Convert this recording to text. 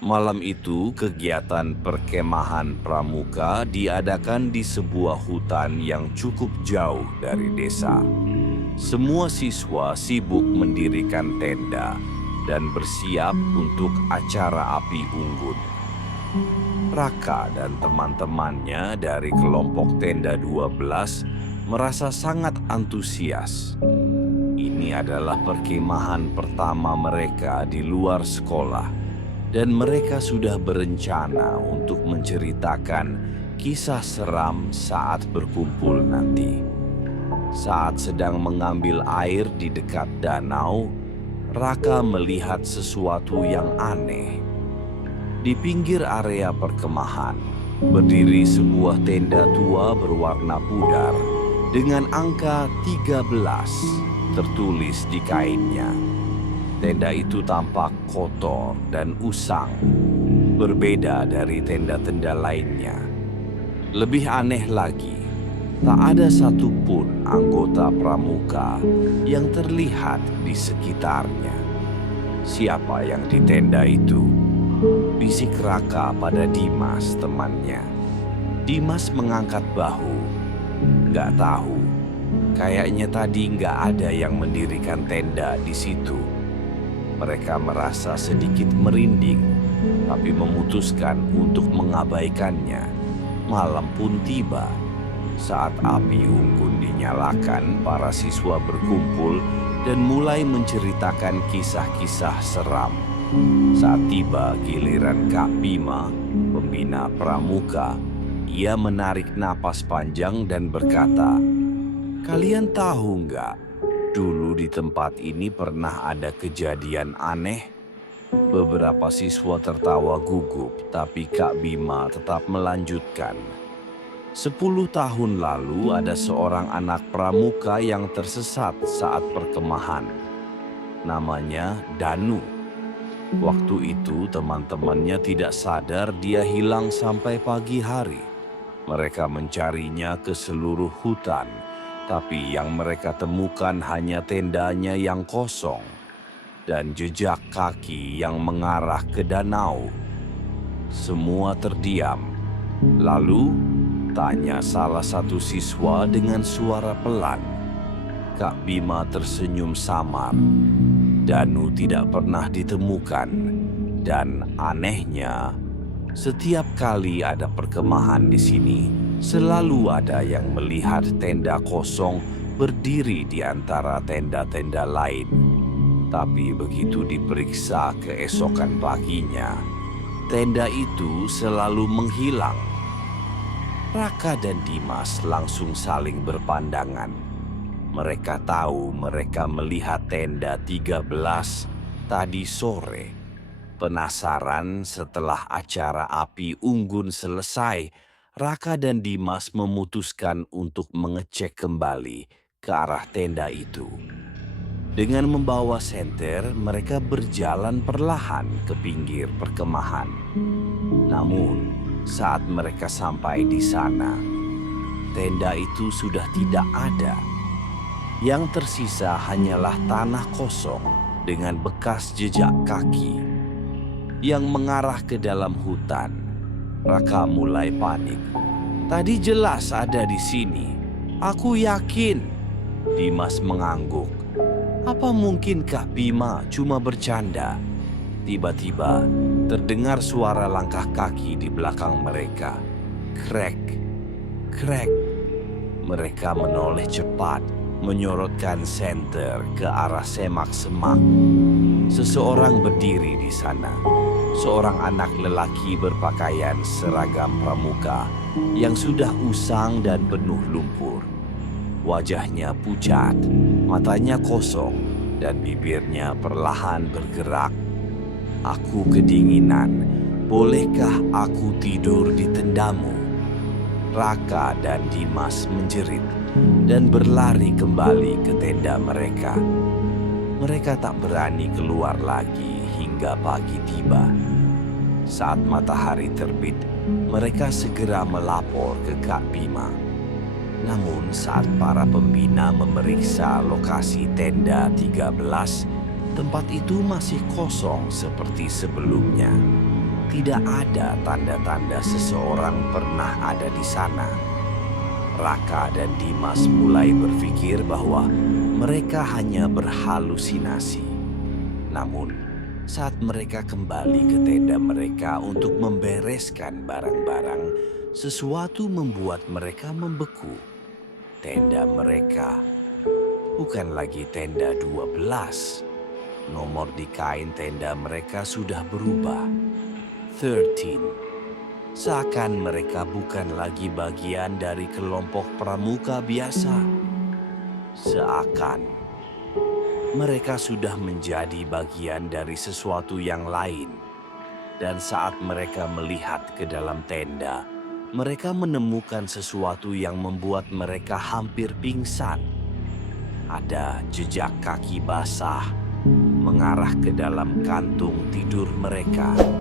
Malam itu, kegiatan perkemahan pramuka diadakan di sebuah hutan yang cukup jauh dari desa. Semua siswa sibuk mendirikan tenda dan bersiap untuk acara api unggun. Raka dan teman-temannya dari kelompok tenda 12 merasa sangat antusias. Ini adalah perkemahan pertama mereka di luar sekolah, dan mereka sudah berencana untuk menceritakan kisah seram saat berkumpul nanti. Saat sedang mengambil air di dekat danau, Raka melihat sesuatu yang aneh. Di pinggir area perkemahan, berdiri sebuah tenda tua berwarna pudar dengan angka 13 tertulis di kainnya. Tenda itu tampak kotor dan usang, berbeda dari tenda-tenda lainnya. Lebih aneh lagi, tak ada satupun anggota pramuka yang terlihat di sekitarnya. Siapa yang di tenda itu? Bisik Raka pada Dimas, temannya. Dimas mengangkat bahu. Nggak tahu, kayaknya tadi nggak ada yang mendirikan tenda di situ. Mereka merasa sedikit merinding, tapi memutuskan untuk mengabaikannya. Malam pun tiba. Saat api unggun dinyalakan, para siswa berkumpul dan mulai menceritakan kisah-kisah seram. Saat tiba giliran Kak Bima, pembina pramuka, ia menarik napas panjang dan berkata, "Kalian tahu nggak, dulu di tempat ini pernah ada kejadian aneh?" Beberapa siswa tertawa gugup, tapi Kak Bima tetap melanjutkan. 10 tahun lalu ada seorang anak pramuka yang tersesat saat perkemahan. Namanya Danu. Waktu itu teman-temannya tidak sadar dia hilang sampai pagi hari. Mereka mencarinya ke seluruh hutan, tapi yang mereka temukan hanya tendanya yang kosong dan jejak kaki yang mengarah ke danau. Semua terdiam. Lalu, tanya salah satu siswa dengan suara pelan. Kak Bima tersenyum samar. Danu tidak pernah ditemukan, dan anehnya, setiap kali ada perkemahan di sini, selalu ada yang melihat tenda kosong berdiri di antara tenda-tenda lain. Tapi begitu diperiksa keesokan paginya, tenda itu selalu menghilang. Raka dan Dimas langsung saling berpandangan. Mereka tahu mereka melihat tenda 13 tadi sore. Penasaran setelah acara api unggun selesai, Raka dan Dimas memutuskan untuk mengecek kembali ke arah tenda itu. Dengan membawa senter, mereka berjalan perlahan ke pinggir perkemahan. Namun, saat mereka sampai di sana, tenda itu sudah tidak ada. Yang tersisa hanyalah tanah kosong dengan bekas jejak kaki yang mengarah ke dalam hutan. Raka mulai panik. "Tadi jelas ada di sini. Aku yakin." Dimas mengangguk. "Apa mungkin Kak Bima cuma bercanda?" Tiba-tiba terdengar suara langkah kaki di belakang mereka. Krek, krek. Mereka menoleh cepat, menyorotkan senter ke arah semak-semak. Seseorang berdiri di sana. Seorang anak lelaki berpakaian seragam pramuka yang sudah usang dan penuh lumpur. Wajahnya pucat, matanya kosong, dan bibirnya perlahan bergerak. "Aku kedinginan, bolehkah aku tidur di tendamu?" Raka dan Dimas menjerit dan berlari kembali ke tenda mereka. Mereka tak berani keluar lagi hingga pagi tiba. Saat matahari terbit, mereka segera melapor ke Kak Bima. Namun saat para pembina memeriksa lokasi tenda 13, tempat itu masih kosong seperti sebelumnya. Tidak ada tanda-tanda seseorang pernah ada di sana. Raka dan Dimas mulai berpikir bahwa mereka hanya berhalusinasi. Namun, saat mereka kembali ke tenda mereka untuk membereskan barang-barang, sesuatu membuat mereka membeku. Tenda mereka bukan lagi tenda 12. Nomor di kain tenda mereka sudah berubah. 13. Seakan mereka bukan lagi bagian dari kelompok pramuka biasa. Seakan mereka sudah menjadi bagian dari sesuatu yang lain. Dan saat mereka melihat ke dalam tenda, mereka menemukan sesuatu yang membuat mereka hampir pingsan. Ada jejak kaki basah mengarah ke dalam kantung tidur mereka.